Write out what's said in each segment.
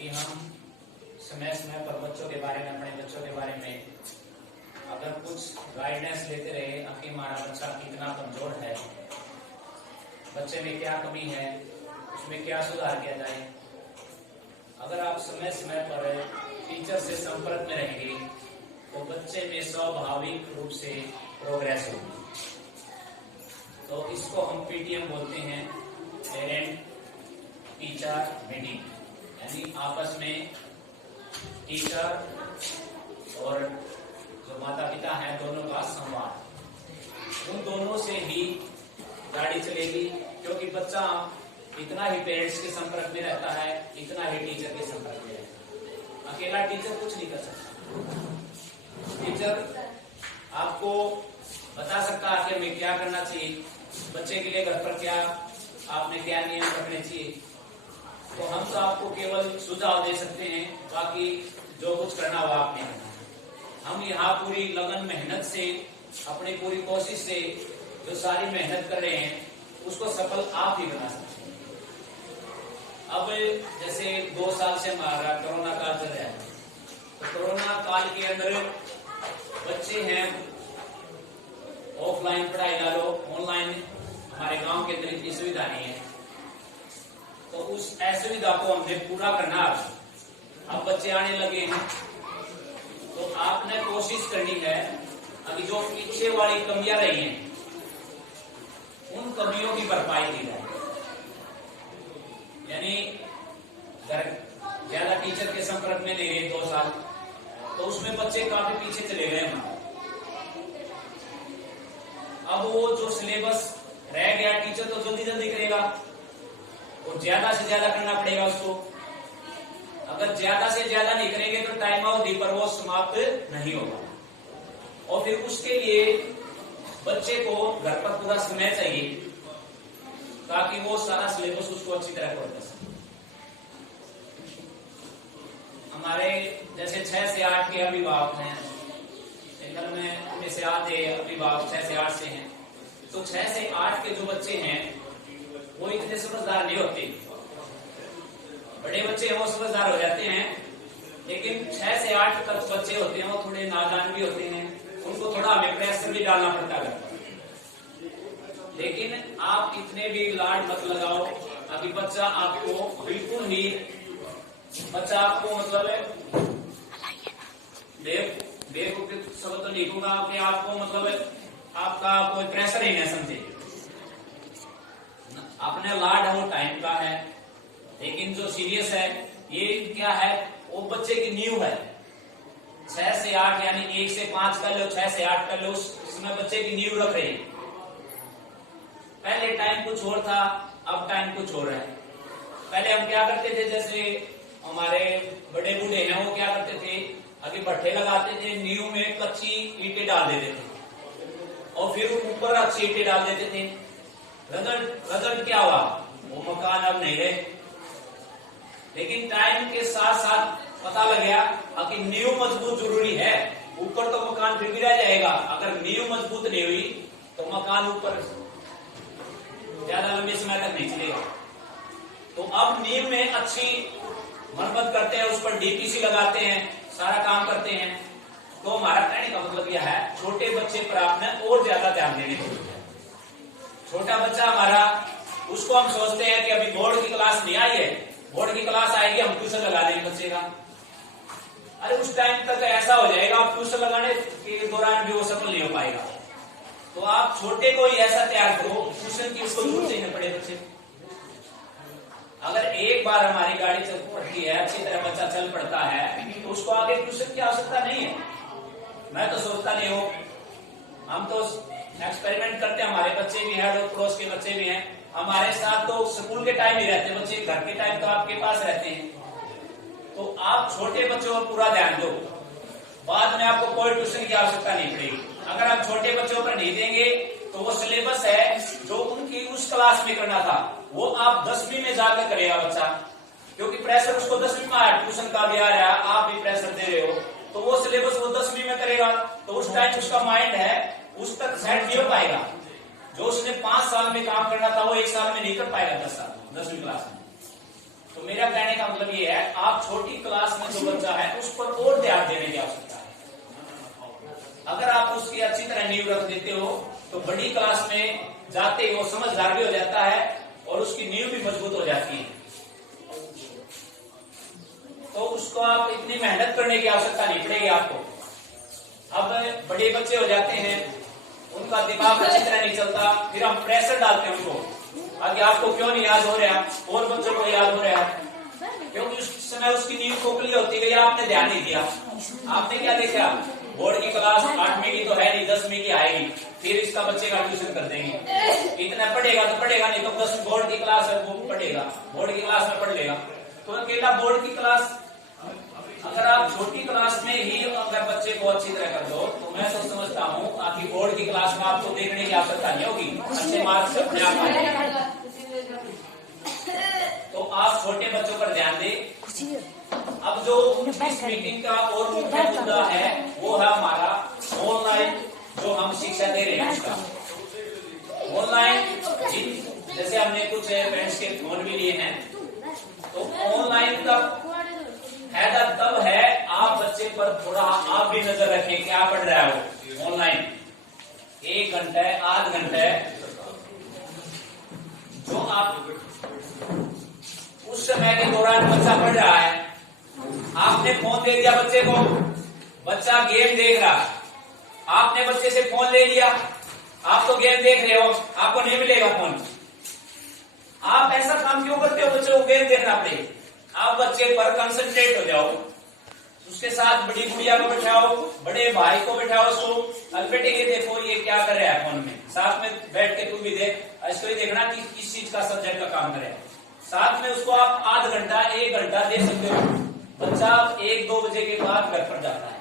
कि हम समय समय पर बच्चों के बारे में, अपने बच्चों के बारे में अगर कुछ गाइडेंस लेते रहे कि हमारा बच्चा कितना कमजोर है, बच्चे में क्या कमी है, उसमें क्या सुधार किया जाए। अगर आप समय समय पर टीचर से संपर्क में रहेंगे तो बच्चे में स्वाभाविक रूप से प्रोग्रेस होगी। तो इसको हम पीटीएम बोलते हैं, पेरेंट टीचर मीटिंग, यानी आपस में टीचर और जो माता पिता हैं दोनों का संवाद। उन दोनों से ही गाड़ी चलेगी, क्योंकि बच्चा इतना ही पेरेंट्स के संपर्क में रहता है, इतना ही टीचर के संपर्क में रहता है। अकेला टीचर कुछ नहीं कर सकता। टीचर आपको बता सकता है कि हमें क्या करना चाहिए, बच्चे के लिए घर पर क्या आपने क्या नियम रखने चाहिए। तो हम तो आपको केवल सुझाव दे सकते हैं, बाकी जो कुछ करना हो आपने करना। हम यहाँ पूरी लगन मेहनत से, अपनी पूरी कोशिश से जो सारी मेहनत कर रहे हैं उसको सफल आप ही बना सकते हैं। अब जैसे 2 साल से हमारा कोरोना काल चल रहा है, तो कोरोना काल के अंदर बच्चे हैं, ऑफलाइन पढ़ाई डालो, ऑनलाइन हमारे गांव के अंदर इतनी सुविधा नहीं है, तो उस असुविधा को हमने पूरा करना। अब बच्चे आने लगे हैं तो आपने कोशिश करनी है अभी जो पीछे वाली कमियां रही हैं उन कमियों की भरपाई की जाए। यानी ज्यादा टीचर के संपर्क में नहीं रहे 2 साल, तो उसमें बच्चे काफी पीछे चले गए हमारे। अब वो जो सिलेबस रह गया टीचर तो जल्दी जल्दी करेगा और ज्यादा से ज्यादा करना पड़ेगा उसको। अगर ज्यादा से ज्यादा नहीं करेंगे तो टाइम अवधि पर वो समाप्त नहीं होगा, और फिर उसके लिए बच्चे को घर पर पूरा समय चाहिए ताकि वो सारा सिलेबस उसको अच्छी तरह कवर कर सके। हमारे जैसे 6 से 8 के अभिभावक हैं, घर में से आधे अभिभावक 6 से 8 से हैं, तो 6 से 8 के जो बच्चे हैं वो इतने समझदार नहीं होते। बड़े बच्चे हैं वो समझदार हो जाते हैं, लेकिन 6 से 8 तक बच्चे होते हैं वो थोड़े नादान भी होते हैं, उनको थोड़ा हमें प्रेशर भी डालना पड़ता है। लेकिन आप इतने भी लाड मत लगाओ, अभी बच्चा आपको बिल्कुल ही, बच्चा आपको मतलब बेवकूफ सब तो लिखूंगा कि आपको मतलब आपका कोई प्रेशर ही नहीं समझे। अपने लाड हो टाइम का है, लेकिन जो सीरियस है ये क्या है, वो बच्चे की नींव है। 6 से 8 यानी 1 से 5 कर लो, 6 से 8 कर लो, उसमें बच्चे की नींव रख रही है। पहले टाइम कुछ और था, अब टाइम कुछ और है। पहले हम क्या करते थे, जैसे हमारे बड़े बूढ़े हैं वो क्या करते थे, आगे भट्ठे लगाते थे, नींव में कच्ची ईंटें डाल देते थे और फिर ऊपर अच्छी ईंटें डाल देते थे। रिजल्ट क्या हुआ, वो मकान अब नहीं रहे। लेकिन टाइम के साथ साथ पता लग गया कि नींव मजबूत जरूरी है, ऊपर तो मकान फिर भी रह जाएगा, अगर नींव मजबूत नहीं हुई तो मकान ऊपर ज्यादा लंबे समय तक नहीं चलेगा। तो अब नींव में अच्छी मरम्मत करते हैं, उस पर डीपीसी लगाते हैं, सारा काम करते हैं। तो हमारा कहने का मतलब यह है, छोटे बच्चे पर आपने और ज्यादा ध्यान देने की जरूरत है। छोटा बच्चा हमारा, उसको हम सोचते हैं कि अभी बोर्ड की क्लास नहीं आई है, बोर्ड की क्लास आएगी हम ट्यूशन लगा देंगे बच्चे का। अरे उस टाइम तक ऐसा हो जाएगा, आप ट्यूशन लगाने के दौरान भी वो सफल नहीं हो पाएगा। तो आप छोटे को ही ऐसा तैयार करो, ट्यूशन की उसको जरूरत ही नहीं पड़े बच्चे। अगर एक बार हमारी गाड़ी चल पड़ती है, अच्छी तरह बच्चा चल पड़ता है, तो उसको आगे ट्यूशन की आवश्यकता नहीं है। मैं तो सोचता नहीं हूँ, हम तो एक्सपेरिमेंट करते हैं, हमारे बच्चे भी हैं, पड़ोस के बच्चे भी हैं, हमारे साथ तो स्कूल के टाइम ही रहते हैं बच्चे, घर के टाइम तो आपके पास रहते हैं। तो आप छोटे बच्चों पर पूरा ध्यान दो, बाद में आपको कोई ट्यूशन की आवश्यकता नहीं पड़ेगी। अगर आप छोटे बच्चों पर नहीं देंगे तो वो सिलेबस है जो उनकी उस क्लास में करना था वो आप 10वीं में जाकर करेगा बच्चा, क्योंकि प्रेशर उसको 10वीं में आया, ट्यूशन का भी आ रहा है, आप भी प्रेशर दे रहे हो, तो वो सिलेबस वो 10वीं में करेगा। तो उस टाइम उसका माइंड है उस तक सेट नहीं हो पाएगा। जो उसने 5 साल में काम करना था वो 1 साल में नहीं कर पाएगा, 10 साल 10वीं क्लास में। तो मेरा कहने का मतलब ये है, आप छोटी क्लास में जो बच्चा है उस पर और ध्यान देने की आवश्यकता है। अगर आप उसकी अच्छी तरह नींव रख देते हो तो बड़ी क्लास में जाते ही वो समझदार भी हो जाता है और उसकी नींव भी मजबूत हो जाती है। तो उसको आप इतनी मेहनत करने की आवश्यकता नहीं पड़ेगी आपको। अब बड़े बच्चे हो जाते हैं, उनका दिमाग अच्छी तरह नहीं चलता, फिर हम प्रेशर डालते हैं उनको, आगे आपको क्यों नहीं याद हो रहा, और बच्चों को याद हो रहा है, क्योंकि उस समय उसकी नींव खोखली होती है, आपने ध्यान नहीं दिया। आपने क्या देखा, बोर्ड की क्लास 8वीं की तो है नहीं, 10वीं की आएगी, फिर इसका बच्चे का ट्यूशन कर देंगे। इतना पढ़ेगा तो पढ़ेगा, नहीं तो 10 बोर्ड की क्लास है वो पढ़ेगा, बोर्ड की क्लास में पढ़ लेगा। तो अकेला बोर्ड की क्लास, अगर आप छोटी क्लास में ही अगर बच्चे को अच्छी तरह कर दो तो मैं तो समझता हूँ कि बोर्ड की क्लास में आपको देखने की आवश्यकता नहीं होगी, अच्छे मार्क्स अपने आप आएंगे। तो आप छोटे बच्चों पर ध्यान दें। अब जो इस मीटिंग का और मुख्य मुद्दा है वो है हमारा ऑनलाइन जो हम शिक्षा दे रहे हैं उसका। ऑनलाइन जैसे हमने कुछ पेरेंट्स के फोन भी लिए हैं, तो ऑनलाइन का फायदा तब है आप बच्चे पर थोड़ा आप भी नजर रखें क्या पढ़ रहा है वो ऑनलाइन। 1 घंटा है, आध घंटा है, जो आप उस समय के दौरान बच्चा पढ़ रहा है, आपने फोन दे दिया बच्चे को, बच्चा गेम देख रहा, आपने बच्चे से फोन ले लिया, आप तो गेम देख रहे हो, आपको नहीं मिलेगा फोन। आप ऐसा काम क्यों करते हो, बच्चे को गेम देखना पड़े। आप बच्चे पर कंसंट्रेट हो जाओ, उसके साथ बड़ी गुड़िया को बिठाओ, बड़े भाई को बिठाओ, उसको बेटे ये देखो ये क्या कर रहा है फोन में, साथ में बैठ के तू भी देख, इसको ही देखना कि किस चीज का सब्जेक्ट का काम करे। साथ में उसको आप आध घंटा 1 घंटा दे सकते हो। बच्चा 1-2 बजे के बाद घर पर जाता है,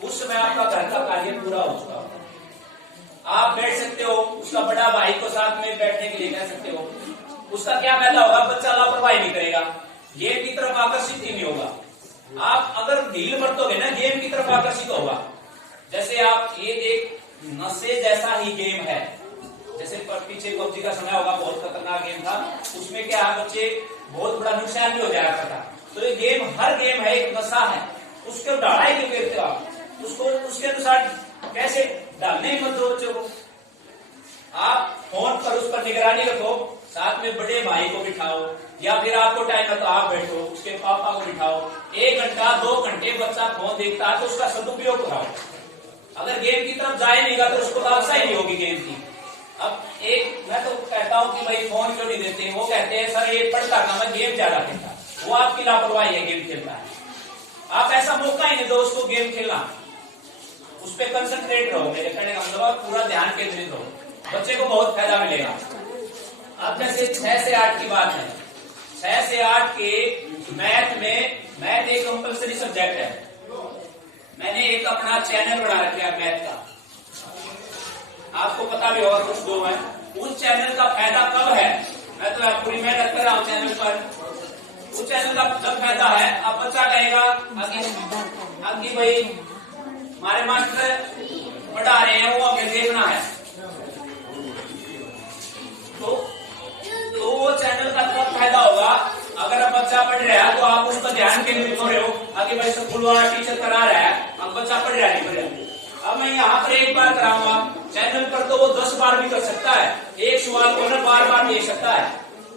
उस समय आपका घर का कार्य पूरा हो चुका होता है। आप बैठ सकते हो, उसका बड़ा भाई को साथ में बैठने के लिए कह सकते हो। उसका क्या फायदा होगा, बच्चा लापरवाही नहीं करेगा, गेम की तरफ आकर्षित ही नहीं होगा। आप अगर ढील बरतोगे ना, गेम की तरफ आकर्षित होगा। जैसे आप ये एक नशे जैसा ही गेम है, जैसे पीछे पबजी का समय होगा, बहुत खतरनाक गेम था, उसमें क्या बच्चे बहुत बड़ा नुकसान भी हो जाया करता। तो ये गेम, हर गेम है एक नशा है, उसको डाला ही क्यों करते हो आप, उसको उसके अनुसार कैसे डालने ही मत दो बच्चों को। आप फोन पर उस पर निगरानी रखो, साथ में बड़े भाई को बिठाओ, या फिर आपको टाइम है तो आप बैठो, उसके पापा को बिठाओ। 1 घंटा 2 घंटे बच्चा फोन देखता है तो उसका सदुपयोग कराओ। अगर गेम की तरफ जाए नहीं तो उसको लालसा ही नहीं होगी गेम की। अब मैं तो कहता हूं कि भाई फोन क्यों नहीं देते, वो कहते हैं सर ये पढ़ता कम है, गेम ज्यादा खेलता। वो आपकी लापरवाही है, गेम खेलता है। आप ऐसा मौका ही नहीं दो उसको गेम खेलना, उस पर कंसंट्रेट रहो, मेरे कहने का मतलब पूरा ध्यान केंद्रित रहो, बच्चे को बहुत फायदा मिलेगा। अब जैसे 6 से 8 की बात है, 6 से 8 के मैथ एक कंपल्सरी सब्जेक्ट है। मैंने एक अपना चैनल बना रखा है मैथ का, आपको पता भी होगा कुछ दो है। उस चैनल का फायदा कब है, मैं तो पूरी मेहनत कर रहा हूँ चैनल पर। उस चैनल का जब फायदा है, अब बच्चा कहेगा आगे भाई हमारे मास्टर पढ़ा रहे हैं, वो आगे देखना है, तो वो चैनल का तब फायदा होगा अगर अब बच्चा पढ़ रहा है तो आप उसका ध्यान केंद्रित हो रहे हो। आगे भाई स्कूल वाला टीचर करा रहा है, अब बच्चा पढ़ रहा है नहीं पढ़ रहा। अब मैं यहाँ पर 1 बार कराऊंगा, चैनल पर तो वो 10 बार भी कर सकता है। एक सवाल को ना बार देख सकता है,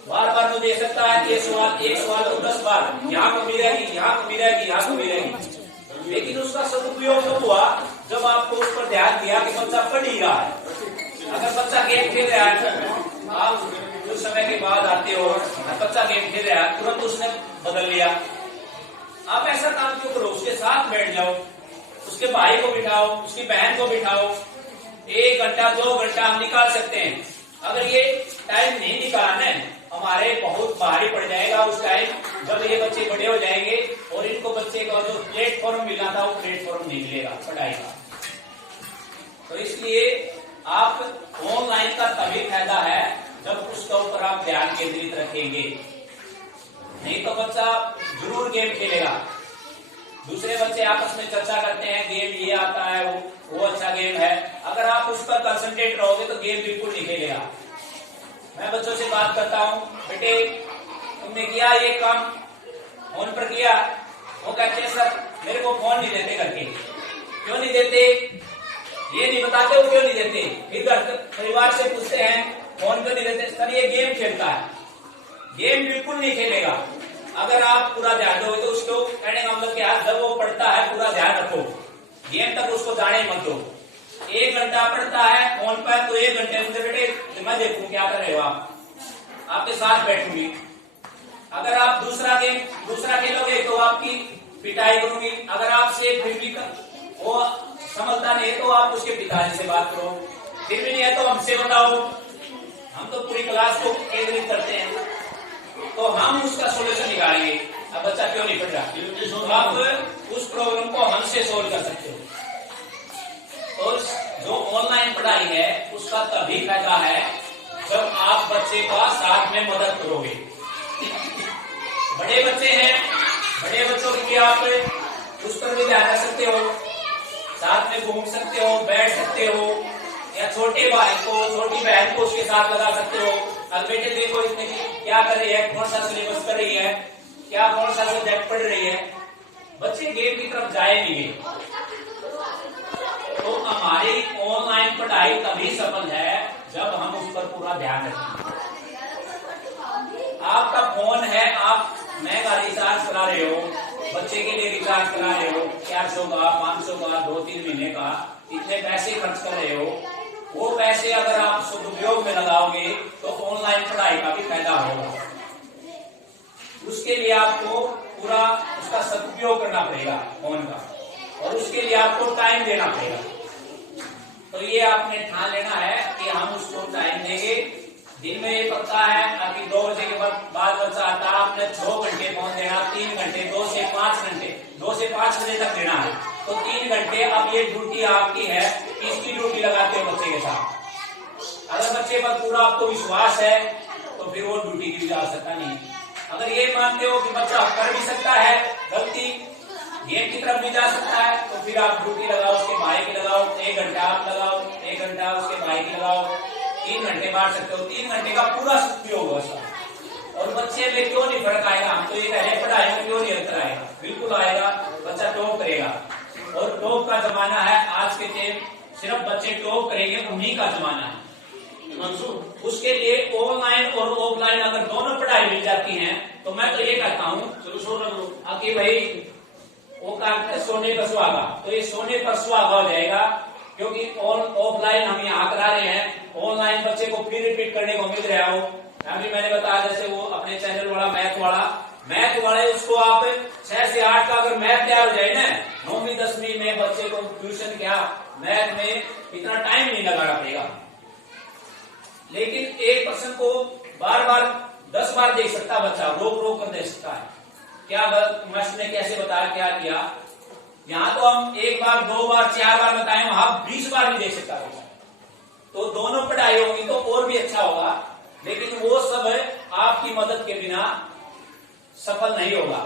बार तो देख सकता है। एक सवाल तो 10 बार, यहाँ कमी रहेगी, यहाँ कमी रहेगी, यहाँ कमी रहेगी। लेकिन उसका सदुपयोग तो हुआ जब आपको उस पर ध्यान दिया कि बच्चा पढ़ ही रहा है। अगर बच्चा गेम खेल रहा है, आप कुछ समय के बाद आते हो, बच्चा गेम खेल रहा है, तुरंत उसने बदल लिया। आप ऐसा काम क्यों करो, उसके साथ बैठ जाओ, उसके भाई को बिठाओ, उसकी बहन को बिठाओ। 1 घंटा 2 घंटा हम निकाल सकते हैं। अगर ये टाइम नहीं निकालना है, हमारे बहुत भारी पड़ जाएगा उस टाइम जब ये बच्चे बड़े हो जाएंगे और इनको बच्चे का जो प्लेटफॉर्म मिला था वो प्लेटफॉर्म नहीं मिलेगा पढ़ाई का। तो इसलिए आप ऑनलाइन का तभी फायदा है जब उसके ऊपर आप ध्यान केंद्रित रखेंगे। नहीं तो बच्चा जरूर गेम खेलेगा। दूसरे बच्चे आपस में चर्चा करते हैं गेम ये आता है, वो अच्छा गेम है, अगर आप उस पर कंसंट्रेट रहोगे तो गेम बिल्कुल नहीं खेलेगा। मैं बच्चों से बात करता हूँ, बेटे तुमने किया ये काम, फोन पर किया, वो कहते सर मेरे को फोन नहीं देते करके। क्यों नहीं देते? ये नहीं बताते वो क्यों नहीं देते। फिर घर परिवार से पूछते हैं फोन क्यों नहीं देते? सर ये गेम खेलता है। गेम बिल्कुल नहीं खेलेगा। अगर आप पूरा ध्यान दोगे तो उसको कहने का मतलब क्या, जब वो पढ़ता है पूरा ध्यान रखो, गेम तक उसको जाने मत दो। 1 घंटा पढ़ता है फोन पर, तो 1 घंटे में बेटे मैं देखूं क्या कर रहे हो आप, आपके साथ बैठूंगी। अगर आप दूसरा खेलोगे तो आपकी पिटाई करूंगी। अगर आपसे फिर भी वो समझता नहीं है तो आप उसके पिताजी से बात करो। फिर भी नहीं है तो हमसे बताओ, हम तो पूरी क्लास को केंद्रित करते हैं, तो हम उसका सोल्यूशन निकालेंगे। अब बच्चा क्यों नहीं पढ़ रहा, तो आप उस प्रॉब्लम को हमसे सोल्व कर सकते हो। तो जो ऑनलाइन पढ़ाई है उसका तभी फायदा है जब आप बच्चे का साथ में मदद करोगे। बड़े बच्चे हैं, बड़े बच्चों के लिए आप उस पर भी ध्यान रख सकते हो, साथ में घूम सकते हो, बैठ सकते हो, या छोटे भाई को छोटी बहन को उसके साथ लगा सकते हो। अब बेटे देखो इसने क्या कर रही है, कौन सा सिलेबस कर रही है, क्या कौन सा सब्जेक्ट पढ़ रही है। बच्चे गेम की तरफ जाएंगे। तो हमारी ऑनलाइन पढ़ाई तभी सफल है जब हम उस पर पूरा ध्यान रखें। आपका फोन है, आप महंगा रिचार्ज करा रहे हो, बच्चे के लिए रिचार्ज करा रहे हो 400 का, 500 का, 2-3 महीने का, इतने पैसे खर्च कर रहे हो। वो पैसे अगर आप सदुपयोग में लगाओगे तो ऑनलाइन पढ़ाई का भी फायदा होगा। उसके लिए आपको पूरा उसका सदुपयोग करना पड़ेगा फोन का, और उसके लिए आपको टाइम देना पड़ेगा। तो ये आपने ठान लेना है कि हम उसको टाइम देंगे। दिन में ये पक्का है कि 2 बजे के बाद बच्चा आता है, आपने 6 घंटे फोन देना, 3 घंटे, 2 से 5 घंटे, 2 से 5 बजे तक देना है। तो 3 घंटे अब ये ड्यूटी आपकी है, इसकी ड्यूटी लगाते हो बच्चे के साथ। अगर बच्चे पर पूरा आपको विश्वास है तो फिर वो ड्यूटी की भी आवश्यकता नहीं। अगर ये मानते हो कि बच्चा कर भी सकता है गलती, गेम की तरफ भी जा सकता है, तो फिर आप ड्यूटी लगाओ, उसके भाई की लगाओ, 1 घंटा आप लगाओ, 1 घंटा उसके भाई की लगाओ, 3 घंटे बांट सकते हो। 3 घंटे का पूरा सदुपयोग होगा। और बच्चे में क्यों नहीं फर्क आएगा, हम तो ये कह रहे पढ़ाई में क्यों नहीं अंतर आएगा, बिल्कुल आएगा। बच्चा टॉप करेगा, और टॉप का जमाना है आज के टाइम, सिर्फ बच्चे टॉप करेंगे उन्हीं का जमाना है। उसके लिए ऑनलाइन और ऑफलाइन अगर दोनों पढ़ाई मिल जाती है तो मैं तो ये कहता हूँ कि भाई वो कहते सोने पर सुहागा, तो ये सोने पर सुहागा हो जाएगा। क्योंकि ऑफलाइन हम यहाँ करा रहे हैं, ऑनलाइन बच्चे को फिर रिपीट करने को मिल रहा हो। अभी मैंने बताया जैसे वो अपने चैनल वाला मैथ वाले उसको आप 6 से 8 का अगर मैथ तैयार हो जाए ना, 9वीं 10वीं में बच्चे को ट्यूशन क्या मैथ में इतना टाइम नहीं लगाना पड़ेगा। लेकिन एक पर्सन को बार बार 10 बार देख सकता बच्चा, रोक कर देख सकता है क्या मास्टर ने कैसे बताया, क्या किया। यहाँ तो हम 1 बार 2 बार 4 बार बताए, वहां 20 बार भी देख सकता बच्चा। तो दोनों पढ़ाई होगी तो और भी अच्छा होगा, लेकिन वो सब आपकी मदद के बिना सफल नहीं होगा।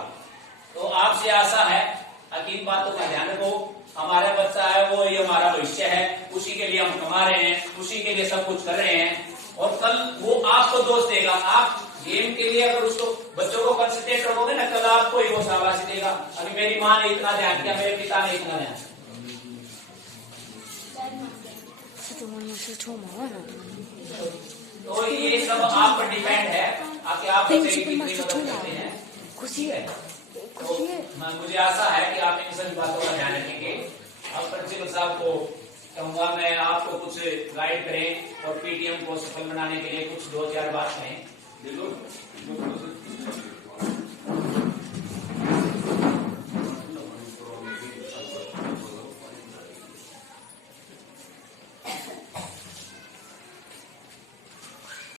तो आपसे आशा है कि इन बातों का ध्यान रखो। हमारा बच्चा है वो ये हमारा भविष्य है, उसी के लिए हम कमा रहे हैं, उसी के लिए सब कुछ कर रहे हैं, और कल वो आपको दोष देगा। आप गेम के लिए अगर उसको बच्चों को कंसंट्रेट रखोगे ना, कल आपको ही वो शाबाशी देगा, अभी मेरी माँ ने इतना ध्यान किया, मेरे पिता ने इतना ध्यान। तो ये सब आप पर डिपेंड है कि आप बच्चे की कितनी मदद करते हैं। खुशी है तो मुझे आशा है कि आप इन सभी बातों का ध्यान रखेंगे। अब प्रिंसिपल साहब को कहूंगा मैं आपको कुछ गाइड करें और पीटीएम को सफल बनाने के लिए कुछ 2-4 बात कहें।